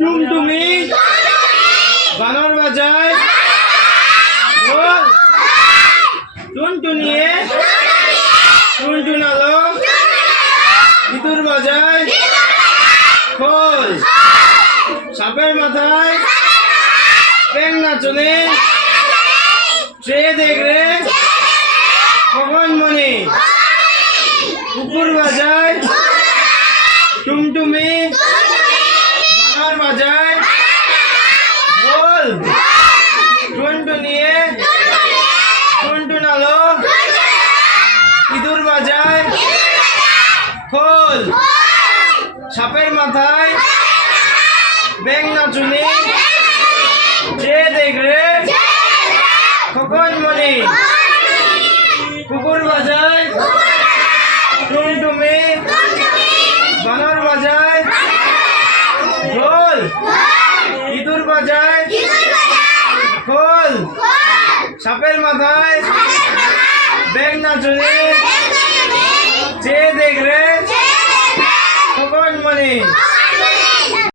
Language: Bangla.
টুমটুমি বানর বাজায় ঢোল, টুনটুনিয়ে টুনটুনালো ইঁদুর বাজায় খোল, সাপের মাথায় ব্যাঙ নাচনে চেয়ে দেখরে খগনমণি, কুকুর বাজায় টুমটুমি বানর বাজায় ঢোল, টুনটুনিয়ে টুনটুনালো ইঁদুর বাজায় খোল, সাপের মাথায় ব্যাঙ নাচুনি চেয়ে দেখরে খগনমণি, কুকুর বাজায় টুমটুমি বানর বাজায় ঢোল, ইঁদুর বাজায় খোল, সাপের মাথায় ব্যাঙ নাচুনি চেয়ে দেখরে খগনমণি।